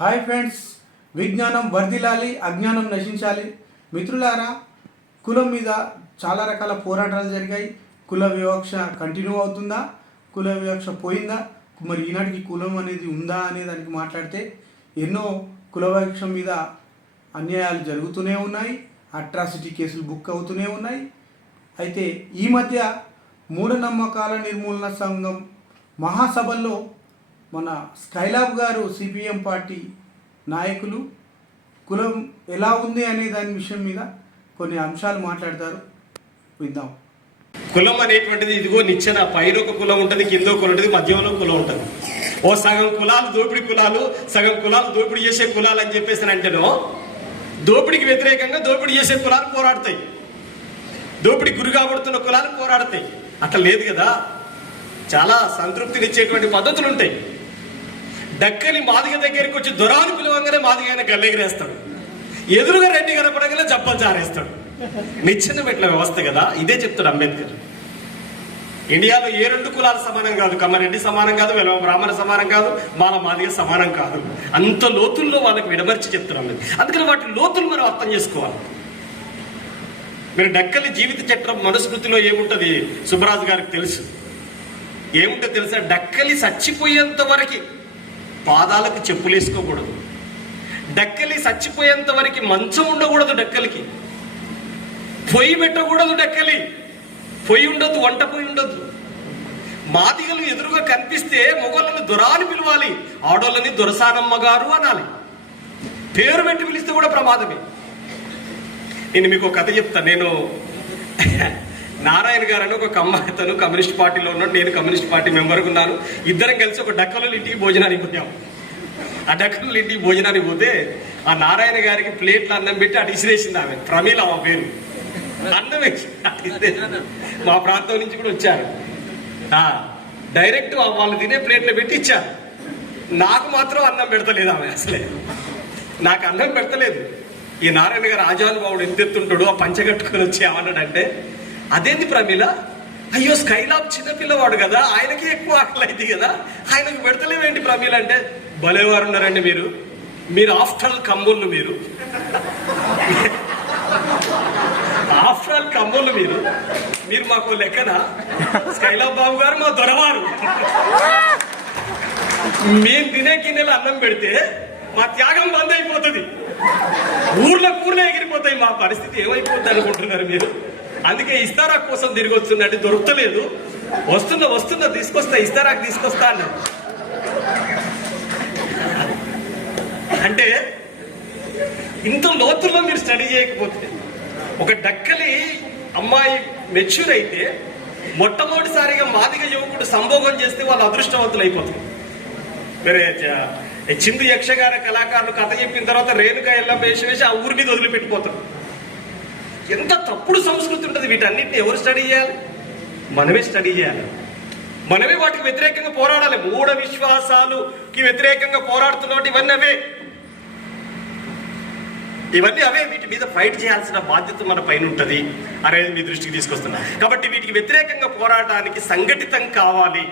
Hi friends విజ్ఞానం వర్ధిల్లాలి అజ్ఞానం నశించాలి. మిత్రులారా కులం మీద చాలా రకాల పోరాటాలు జరిగాయి. కుల వివక్ష కంటిన్యూ అవుతుందా? కుల వివక్ష పోయిందా? మరి ఈనాటికి కులం అనేది ఉందా అనే దానికి మాట్లాడితే ఎన్నో కుల వివక్ష మీద అన్యాయాలు జరుగుతూనే ఉన్నాయి. అట్రాసిటీ కేసులు బుక్ అవుతూనే ఉన్నాయి. అయితే ఈ మధ్య మూఢనమ్మకాల నిర్మూలన సంఘం మహాసభల్లో మన స్కైలాబ్ గారు సిపిఎం పార్టీ నాయకులు. కులం ఎలా ఉంది అనే దాని విషయం మీద కొన్ని అంశాలు మాట్లాడతారు. విద్దాం కులం అనేటువంటిది ఇదిగో నిచ్చెన పైన ఒక కులం ఉంటుంది కింద ఒక కులం ఉంటుంది మధ్యలో కులం ఉంటుంది. ఓ సగం కులాలు దోపిడి కులాలు సగం కులాలు దోపిడీ చేసే కులాలు అని చెప్పేసి అంటేనో దోపిడికి వ్యతిరేకంగా దోపిడీ చేసే కులాలు పోరాడతాయి. దోపిడి గురి కాబడుతున్న కులాలు పోరాడతాయి. అట్లా లేదు కదా. చాలా సంతృప్తినిచ్చేటువంటి పద్ధతులు ఉంటాయి డక్కని మాదిగ దగ్గరికి వచ్చి దొరాలు పిలవంగానే మాదిగ ఆయన గల్లెగిరేస్తాడు. ఎదురుగా రెడ్డి కనపడగానే జబ్బలు జారేస్తాడు. నిచ్చెన మెట్ల వ్యవస్థ కదా ఇదే చెప్తాడు అంబేద్కర్. ఇండియాలో ఏ రెండు కులాలు సమానం కాదు? కమ్మారెడ్డి సమానం కాదు వెలవ బ్రాహ్మణ సమానం కాదు మాల మాదిగ సమానం కాదు. అంత లోతుల్లో వాళ్ళకి విడమర్చి చెప్తారు అంబేద్కర్. అందుకని వాటి లోతులు మనం అర్థం చేసుకోవాలి. మీరు డక్కలి జీవిత చట్రం మనుస్మృతిలో ఏముంటది? సుబ్బరాజు గారికి తెలుసు. ఏముంటో తెలుసా? డక్కలి చచ్చిపోయేంత వరకు పాదాలకు చెప్పులు వేసుకోకూడదు. డక్కలి చచ్చిపోయేంత వరకు మంచం ఉండకూడదు డక్కలికి. పొయ్యి పెట్టకూడదు డక్కలి. పొయ్యి ఉండదు వంట పొయ్యి ఉండదు. మాదిగలు ఎదురుగా కనిపిస్తే మొగళ్ళని దొరాని పిలవాలి. ఆడోళ్ళని దొరసానమ్మ గారు అనాలి. పేరు పెట్టి పిలిస్తే కూడా ప్రమాదమే. నేను మీకు ఒక కథ చెప్తాను నేను నారాయణ గారు అని ఒక అతను కమ్యూనిస్ట్ పార్టీలో ఉన్నాడు నేను కమ్యూనిస్ట్ పార్టీ మెంబర్ ఉన్నాను. ఇద్దరం కలిసి ఒక డక్కల ఇంటికి భోజనానికి పోయాం. ఆ డక్కల ఇంటికి భోజనానికి పోతే ఆ నారాయణ గారికి ప్లేట్లు అన్నం పెట్టి అటు ఇసిరేసింది ఆమె ప్రమీల ఆమె పేరు. అన్నం వేసి మా ప్రాంతం నుంచి కూడా వచ్చారు. డైరెక్ట్ వాళ్ళు తినే ప్లేట్లు పెట్టి ఇచ్చారు. నాకు మాత్రం అన్నం పెడతలేదు ఆమె అసలే. నాకు అన్నం పెడతలేదు. ఈ నారాయణ గారు ఆజానుభావుడు ఎంత ఎత్తుంటాడు ఆ పంచ కట్టుకొని వచ్చి ఏమన్నాడంటే అదేంది ప్రమీల? అయ్యో స్కైలాబ్ చిన్నపిల్లవాడు కదా ఆయనకి ఎక్కువ ఆకలి అయింది కదా ఆయనకు పెడతలేవేంటి ప్రమీల అంటే భలేవారు ఉన్నారండి మీరు. మీరు ఆఫ్టర్ ఆల్ కమ్మోళ్ళు మీరు. ఆఫ్టర్ ఆల్ కమ్మోళ్ళు మీరు. మీరు మాకు లెక్కన? స్కైలాబ్ బాబు గారు మా దొరవారు. మేము తినే గిన్నెలు అన్నం పెడితే మా త్యాగం బంద్ అయిపోతుంది. ఊర్లో ఊర్లో ఎగిరిపోతాయి మా పరిస్థితి ఏమైపోతుంది అనుకుంటున్నారు మీరు? అందుకే ఇస్తారా కోసం తిరిగి వస్తుందంటే దొరుకుతలేదు. వస్తుందో వస్తున్నా తీసుకొస్తా ఇస్తారాకు తీసుకొస్తా అన్నాడు. అంటే ఇంత లోతుల్లో మీరు స్టడీ చేయకపోతే ఒక డక్కలి అమ్మాయి మెచ్యూర్ అయితే మొట్టమొదటిసారిగా మాదిగ యువకుడు సంభోగం చేస్తే వాళ్ళు అదృష్టవంతులు అయిపోతారు. వేరే చిందు యక్షగాన కళాకారులు కథ చెప్పిన తర్వాత రేణుక ఎల్లం వేసి వేసి ఆ ఊరి మీద వదిలిపెట్టిపోతారు. ఎంత తప్పుడు సంస్కృతి ఉంటుంది వీటన్నిటిని ఎవరు స్టడీ చేయాలి? మనమే స్టడీ చేయాలి. మనమే వాటికి వ్యతిరేకంగా పోరాడాలి. మూఢ విశ్వాసాలుకి వ్యతిరేకంగా పోరాడుతున్నట్టు ఇవన్నీ అవే. ఇవన్నీ అవే. వీటి మీద ఫైట్ చేయాల్సిన బాధ్యత మన పైన ఉంటుంది అనేది మీ దృష్టికి తీసుకొస్తున్నా. కాబట్టి వీటికి వ్యతిరేకంగా పోరాటానికి సంఘటితం కావాలి.